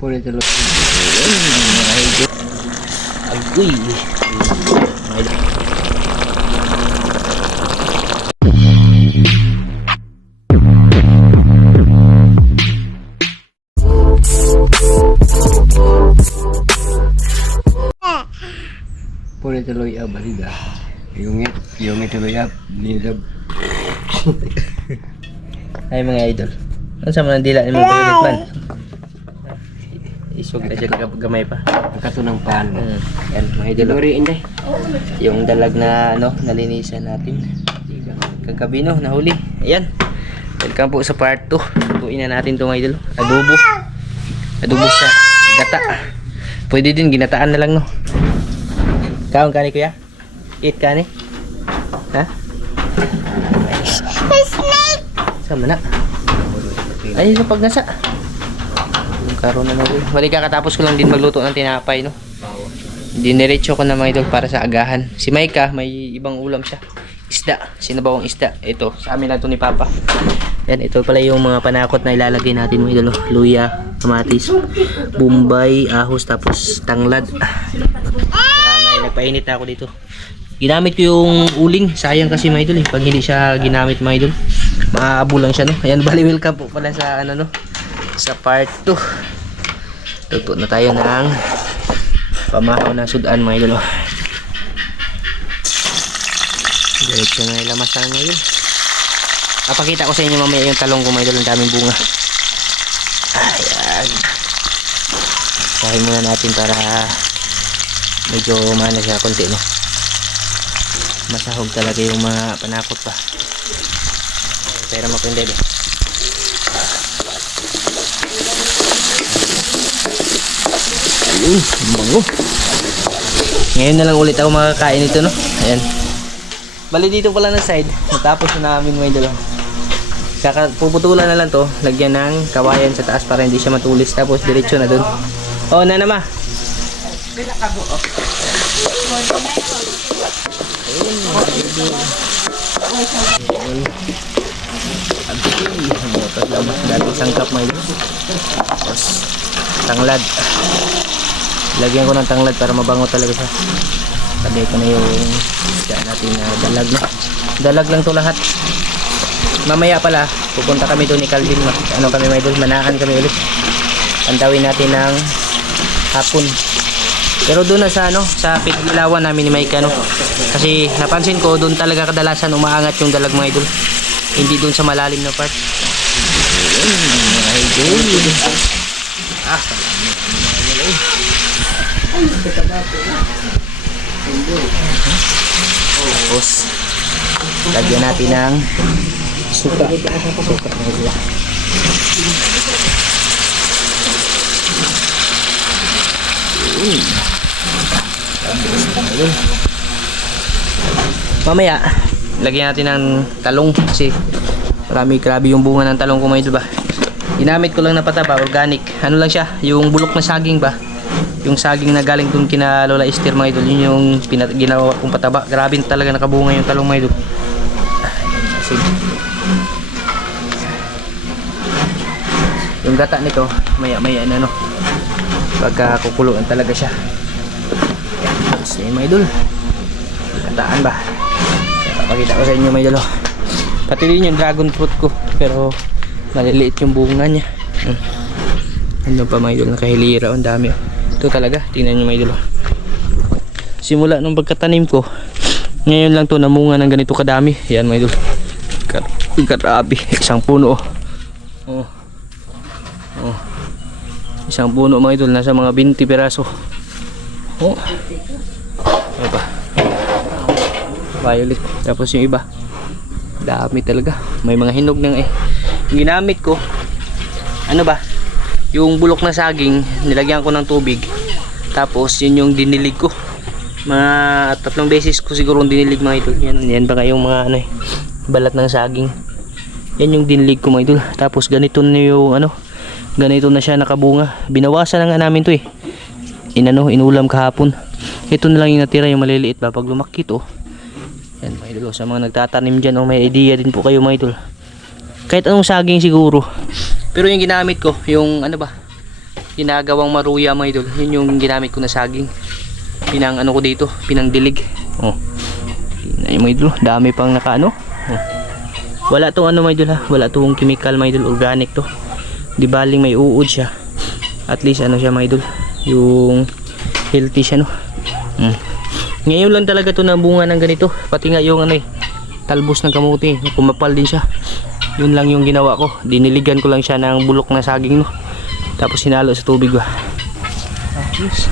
Puro ito lo. Agoy. Puro ito lo ya balida. Yung yung ito lo ya nila. Ay mga idol. Ano sa mga dila ni mga bayonit man? Isog na siya gamay pa. Ang katunang pan. Hmm. Yan mga idol. oh. Inday. Yung dalag na ano, nalinisan natin. Kagabi no, nahuli. Ayan. Welcome po sa part 2. Tuin na natin 'tong idol. Adobo. Adobo sa gata. Pwede din ginataan na lang no. Kaon kani kuya? Eat kani? Ha? Sama na. Ay, sa pagnasa. Karon na nahuli. Balik kakatapos ko lang din magluto ng tinapay no. Diniretso ko na mga idol para sa agahan. Si Maika, may ibang ulam siya. Isda. Sinabawang isda. Ito, sa amin lang to ni Papa. Yan, ito pala yung mga panakot na ilalagay natin mga idol. Luya, kamatis, bumbay, ahos, tapos tanglad. Saka may nagpainit na ako dito. Ginamit ko yung uling. Sayang kasi mga idol eh. Pag hindi siya ginamit mga idol, maaabo lang siya no. Ayan, bali welcome po pala sa ano no. Sa part 2. Luto na tayo ng pamahaw na sudan mga idol. Diretso na ilamasan mga idol. Papakita ko sa inyo mamaya yung talong ko mga idol. Ang daming bunga. Ayan. Kain muna natin para medyo mana siya konti no. Masahog talaga yung mga panakot pa. Pero mapindad Ayun, ang bango. Ngayon na lang ulit ako makakain ito, no? Ayan. Bali dito pala na side. Natapos na namin mga idol. Kaka puputulan na lang to. Lagyan ng kawayan sa taas para hindi siya matulis. Tapos diretso na dun. Oh, na naman. Motor lamas dati sangkap. Tapos tanglad. Lagyan ko ng tanglad para mabango talaga siya. Sabi ko na yung isda natin na dalag na. Dalag lang to lahat. Mamaya pala, pupunta kami doon ni Calvin. Ano kami may doon, manahan kami ulit. Antawin natin ng hapon. Pero doon na sa ano, sa Pigilawan namin ni Mike ano. Kasi napansin ko doon talaga kadalasan umaangat yung dalag mga idol. Hindi doon sa malalim na part. Ayun, mga idol. Ah, Tapos, lagyan natin ng suka. Suka. Tapos, ayun. Mamaya, lagyan natin ng talong kasi marami grabe yung bunga ng talong ko idol ba. Ginamit ko lang na pataba, organic. Ano lang siya, yung bulok na saging ba? Yung saging na galing dun kina Lola Esther mga idol, yun yung pinat ginawa kong pataba. Grabe talaga nakabunga yung talong mga idol. Sige. Yung gata nito, maya maya na no. Pagka kukuluan talaga siya. Tapos yun, mga idol. Gataan ba? Papakita ko sa inyo mga idol. oh. Pati din yung dragon fruit ko, pero maliliit yung bunga niya. Hmm. Ano pa mga idol, nakahilira, ang dami. oh. Ito talaga, tingnan nyo mga idol. oh. Simula nung pagkatanim ko, ngayon lang to namunga ng ganito kadami. Yan mga idol. Kat- Grabe, isang puno. oh. Oh. Oh. Isang puno mga idol, nasa mga 20 piraso. Oh. Ano ba? Violet. Tapos yung iba. Dami talaga. May mga hinog nang eh. Ginamit ko, ano ba? Yung bulok na saging, nilagyan ko ng tubig. Tapos yun yung dinilig ko. Mga tatlong beses ko siguro dinilig mga idol. Yan, yan ba kayong mga ano eh, balat ng saging. Yan yung dinilig ko mga idol. Tapos ganito na yung ano, ganito na siya nakabunga. Binawasan na nga namin to eh. Inano, inulam kahapon. Ito na lang yung natira yung maliliit ba pag lumaki to. Yan mga idol, oh, sa mga nagtatanim dyan o may idea din po kayo mga idol. Kahit anong saging siguro. Pero yung ginamit ko, yung ano ba, ginagawang maruya mga idol. Yun yung ginamit ko na saging. Pinang ano ko dito, pinang dilig. Oh. Yung mga idol, dami pang naka ano. Oh. Wala tong ano mga idol ha, wala tong chemical mga idol, organic to. Di baling may uod siya. At least ano siya mga idol, yung healthy siya no. Mm. Ngayon lang talaga to bunga ng ganito. Pati nga yung ano eh, talbos ng kamuti, kumapal din siya. Yun lang yung ginawa ko. Diniligan ko lang siya ng bulok na saging no. Tapos sinalo sa tubig ba. Ayos.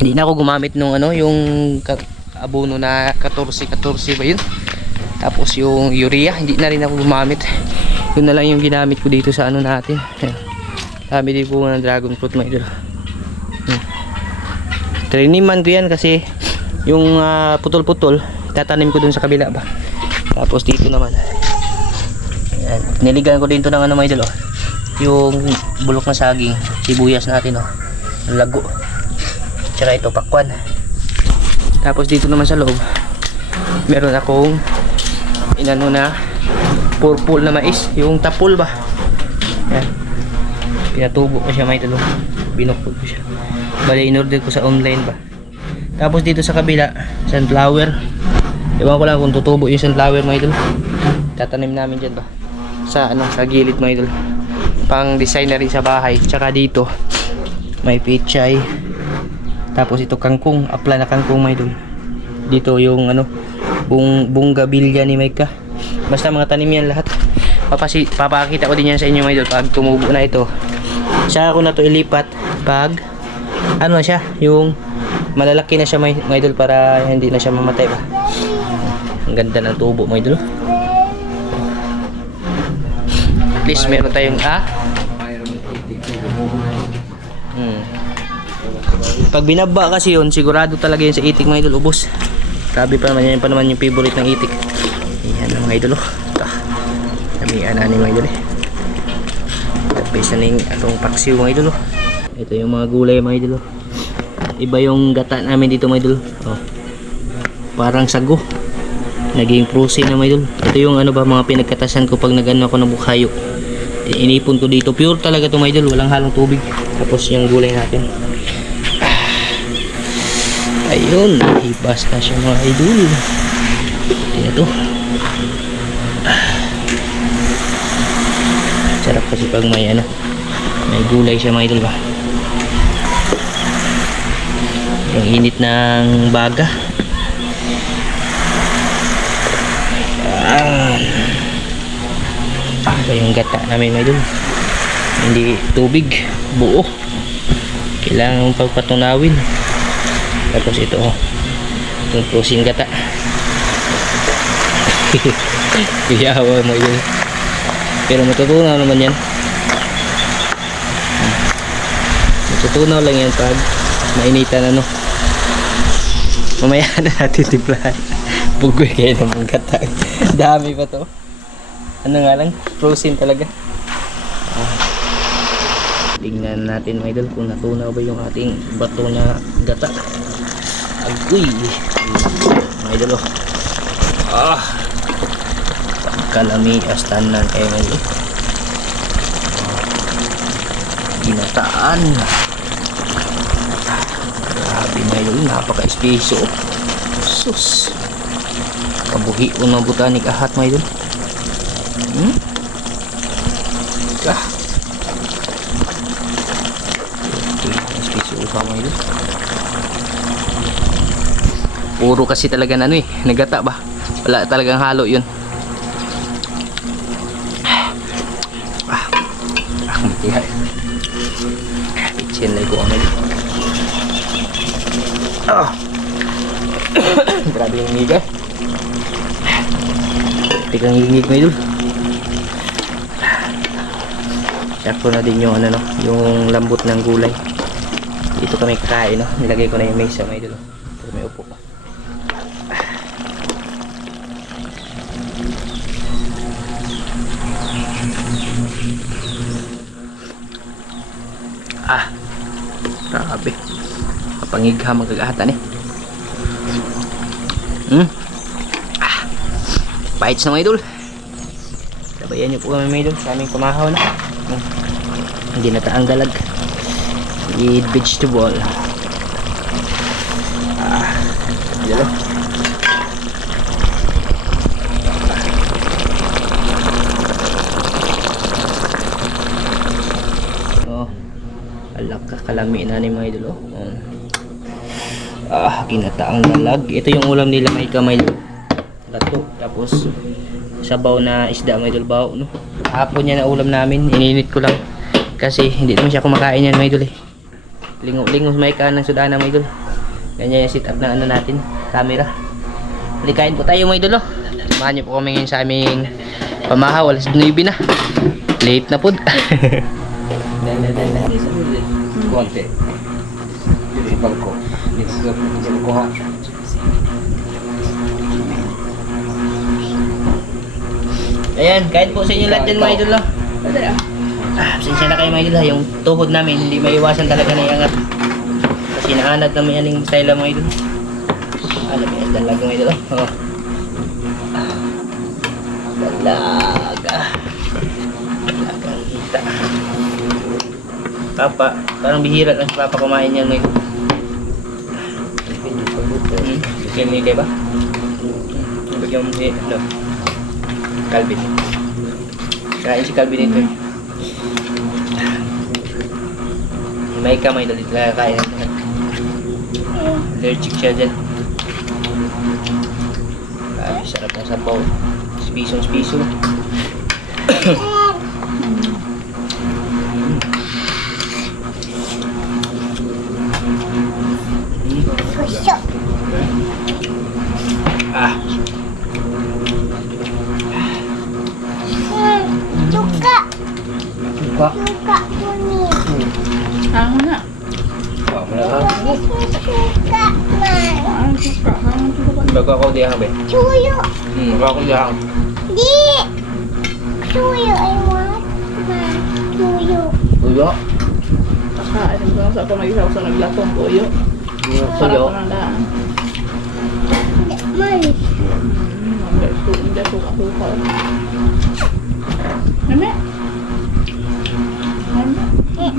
Hindi na ako gumamit nung ano, yung abono na 14-14 ba yun? Tapos yung urea, hindi na rin ako gumamit. Yun na lang yung ginamit ko dito sa ano natin. Dami din po ng dragon fruit mga idol. Hmm. Triniman ko yan kasi yung ah, putol-putol, tatanim ko dun sa kabila ba. Tapos dito naman. Ayan. Niligan ko din to ng ano mga idol oh. Yung bulok na saging, sibuyas natin oh. Ang lago. Tsaka ito pakwan. Tapos dito naman sa loob, meron akong inano na purple na mais, yung tapul ba? Yan. Pinatubo ko siya may tulo. Binukod ko siya. Bali in-order ko sa online ba. Tapos dito sa kabila, sunflower. Ewan ko lang kung tutubo yung sunflower mga idol. Tatanim namin dyan ba. Sa ano, sa gilid mga idol. Pang design na rin sa bahay. Tsaka dito, may pichay. Tapos ito kangkong, apla na kangkong mga idol. Dito yung ano, bung bunggabilya ni Mike Basta mga tanim yan lahat. Papasi, papakita ko din yan sa inyo mga idol pag tumubo na ito. Saka ko na to ilipat pag ano na siya, yung malalaki na siya mga idol para hindi na siya mamatay ba. Ang ganda ng tubo mga idol. At meron tayong yun. Hmm. Pag binaba kasi yun, sigurado talaga yun sa itik mga idol, ubos. Grabe pa naman yan pa naman yung favorite ng itik. Yan mga idol. Oh. Ito. Damihan na ni mga idol eh. Tapos na ning atong paksiw mga idol. Oh. Ito yung mga gulay mga idol. Oh. Iba yung gata namin dito mga idol. Oh. Parang sago. Naging protein na mga idol. Ito yung ano ba mga pinagkatasan ko pag nagano ako ng bukhayo. Inipon ko dito. Pure talaga ito mga idol. Walang halong tubig. Tapos yung gulay natin. Ayun, ibas na siya mga idol. Tingnan to. Sarap kasi pag may ano, may gulay siya mga idol ba. Yung init ng baga. Yan. Ito yung gata namin mga idol. Hindi tubig, buo. Kailangan pagpatunawin. Tapos ito oh. Itong cruising gata. Iyawa mo yun. Pero matutunaw naman yan. Matutunaw lang yan pag mainitan ano. Mamaya na natin timplahan. Bugoy kayo naman gata. Dami pa to. Ano nga lang, frozen talaga. Tingnan natin mga idol kung natunaw ba yung ating bato na gata. Agoy! Mga idol oh. Ah! Kalami astanan kayo mga idol. Ginataan. Grabe mga idol, napaka-espeso. Sus! Kabuhi ko ng botanik ahat mga idol. Hmm? Ah! Pa mga idol. Puro kasi talaga ano eh, nagata ba? Wala talagang halo yun. Ah, ah matihay. Pitchin na ko ano. Ah. Grabe yung ngiga. Tikang ngingig mo idol. Sakto na din yung ano no, yung lambot ng gulay. Dito kami kakain no. Nilagay ko na yung mesa mga idol. Pero may upo. Ah. Grabe. Kapangigha magagahatan eh. Hmm. Bites na mga idol. Sabayan niyo po kami mga idol sa aming kumahaw na. Hmm. ginataang dalag with vegetable ah yun oh alak ka kalami na ni mga idol oh. Ah ginataang dalag ito yung ulam nila may kamay tapos sabaw na isda idol baw no? Hapon yan ang ulam namin ininit ko lang. Kasi hindi naman siya kumakain yan idol eh. Lingo-lingo may ka ng sudana mga idol ganyan yung sit up ng ano natin camera. Halikain po tayo mga idol oh. samahan niyo po kami ngayon sa aming pamahaw alas 9 na. Late na po. Konti. Dito sa bangko. Dito sa sa Ayan, kain po sa inyo lahat dyan mga idol. no? Ah, pasensya na kayo mga idol ha. Yung tuhod namin, hindi maiwasan talaga na iangat. Kasi naanad namin yan yung style mga idol. Alam mo yan, dalag mga idol. Oh. Ah, Dalag. ah. Dalagang hita. Papa, parang bihira lang si Papa kumain yan mga idol. Hmm, bigyan mo yung kayo ba? Bigyan mo si, ano, Calvin. Kain si Calvin ito. eh. May kamay dalit lang kain. Allergic siya dyan. Grabe, sarap ng sabaw. Spisong Kuning. Ang na. Ka. Suka man. Ang suka. Ang bago ako di hang be. Hmm, bago ako di hang. Di. Suyo I want. Man. Suyo. Uyo. Kakain ko lang sa ako mag-isaw sa naglatong tuyo. Uyo. Sarap na daan. Man. Hindi su hindi suka suka. Name? Name? Mm-mm. I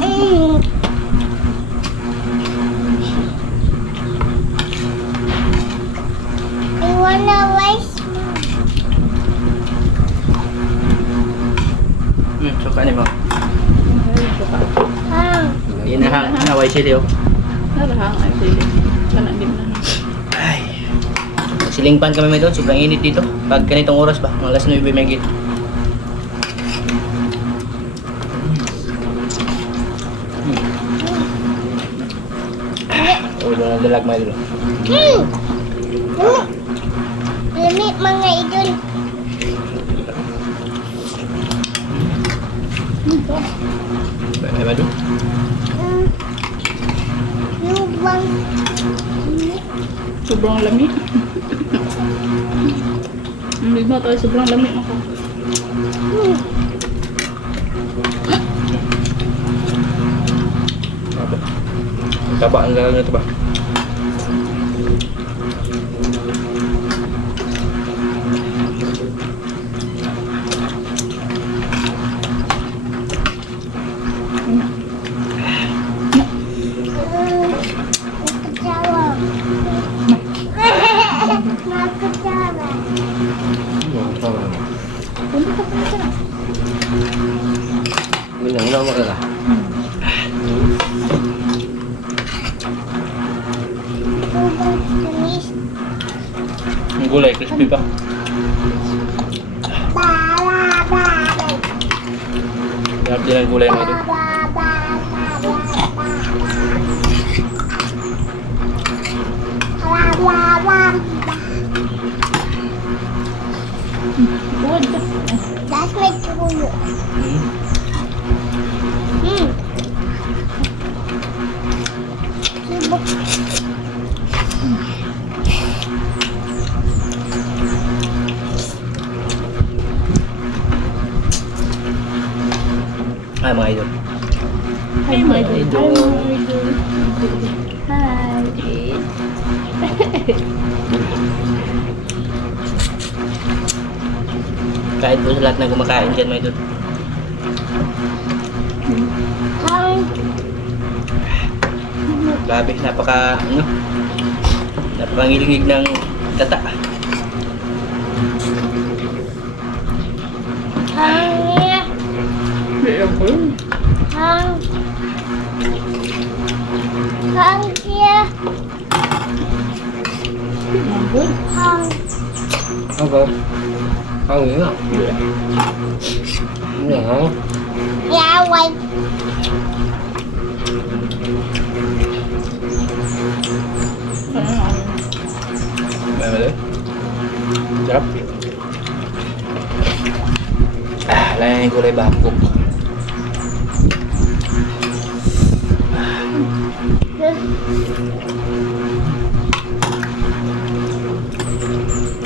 wanna rice. Hmm, suka ni suka. Hang. Yan na hang. Naway sila oh. Narahang ay sili. Kana din na. Ay. Silingpan kami may doon. Sobrang init dito. Pag ganitong oras ba? Mga alas 9 may git. Ulo ng dalag may dulo. Hmm. Lami. Lami mga idol. May dulo. Mm. Lubang. Sobrang lami. Hindi mo tayo sobrang lami ako. Hmm. Taba ang dalag nito ba? Nakakasawa. Nakakasawa. Punta ka punta ka. Gulay, crispy pa. Sarap din ang gulay dulo. Buwan ka. That's my tuyo. Hmm. Ay mga idol. Hi, my idol. Hi. Kahit po sa lahat na kumakain dyan mga idol. Hmm. Grabe, napaka, ano, napakangilingig ng gata. Hindi ako yun. Hang. Hang kia. Hang. Apa? Không hiểu không? Đúng hả? Ya, wait. Ano nga yun? Ano ba Sarap. Ah, layan yung kulay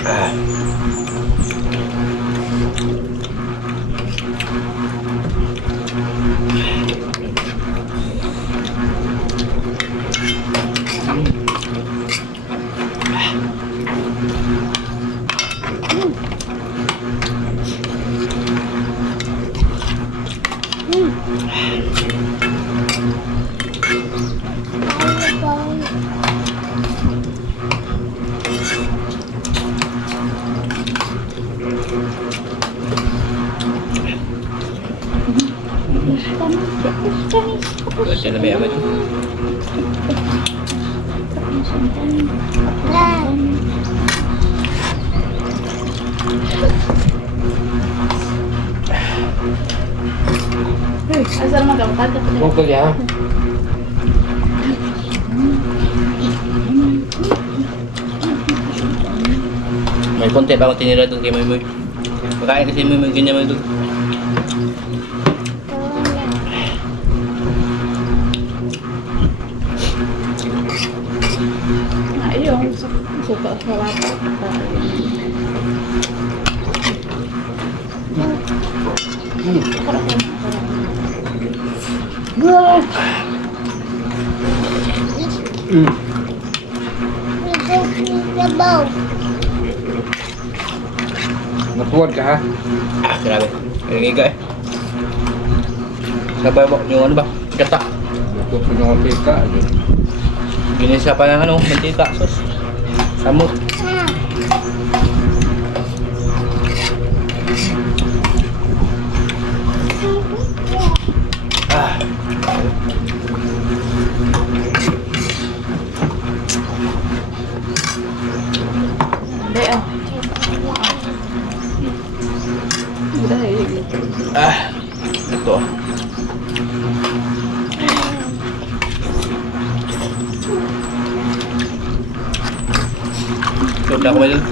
Ah. Asal naman ka? Tata ko Không có gì hả? May konti pa akong tinira doon kay Moy Pagkain kasi Moy Moy ganyan Moy doon. Suka sa lata. Ừ. Sabaw. Matuwad ka ha? Ah, grabe. Ang higa eh. Sabay ba yung ano ba? Gata. Matuwad ka ng pika. Ginisa pa ng ano, mantika, sos. Samot. Ah. Ah. Ito. Na ako dun?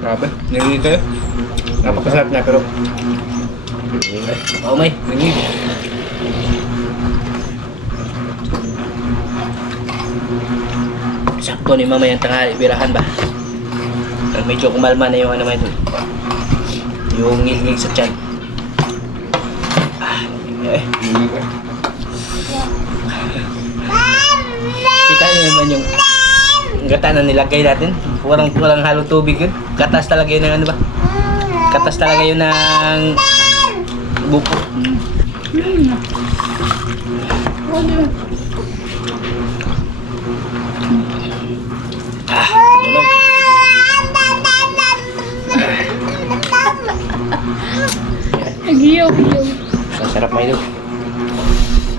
Grabe. Nangingig kayo. Napakasarap na pero... Oh, may. Nangingig. Sakto ni mama yung tanghali. Birahan ba? Pag medyo kumalma na yung ano may dun. Yung ngilngig sa tiyan. Ah, eh. Kita naman yung gata na nilagay natin. Walang, walang halong tubig yun. Katas talaga yun ng ano ba? Katas talaga yun ng buko. Ah, yun. Nagiyaw, giyaw. Masarap may ito.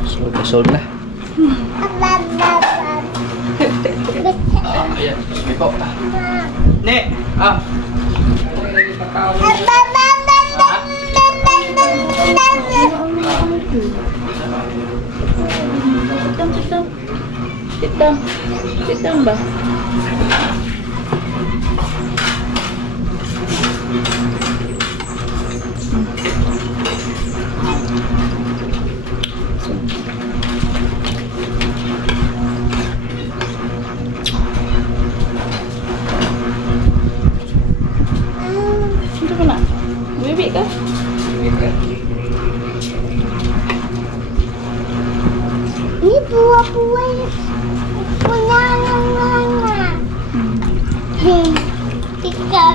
Sold na sold na. Ne! Ah! Sit down. Sit down ba? Ikaw.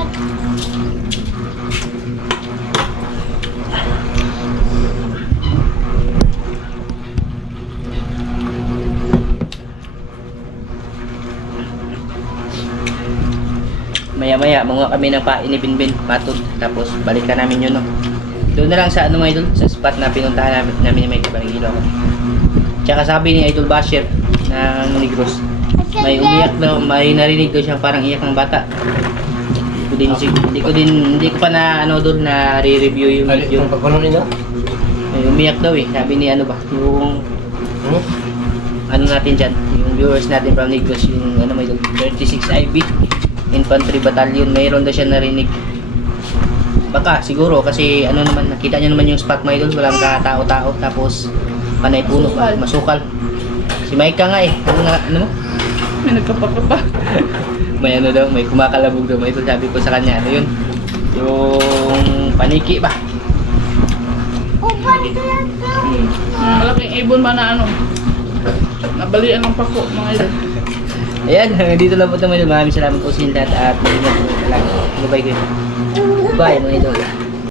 Maya-maya, mga kami ng painibinbin, patod. Tapos, balikan namin yun, no? Doon na lang sa ano mga idol, sa spot na pinuntahan namin, namin ni Mike Barangilo. Tsaka sabi ni Idol Basher ng Negros, may umiyak daw, may narinig daw siyang parang iyak ng bata. Hindi ko din, sig- hindi ko din, hindi ko pa na ano doon na re-review yung Ano video. yung pagkuno nila? May umiyak daw eh, sabi ni ano ba, yung Hmm? ano natin dyan, yung viewers natin from Negros, yung ano may 36 IB Infantry Battalion, mayroon daw siya narinig. Baka, siguro, kasi ano naman, nakita niya naman yung spot mga idol, walang katao-tao, tapos panay puno masukal. Si Maika nga eh, ano nga, ano mo? May nagkapakapa. May ano daw, may kumakalabog daw mga idol, sabi ko sa kanya, ano yun? Yung paniki ba? Yan. Hmm. Mga malaking ibon ba na ano? Nabalian ng pako, mga idol. Ayan, dito lang po ito mga idol. Maraming salamat po sa inyo lahat at mag-ingat po talaga. Bye-bye kayo. Bye mga idol.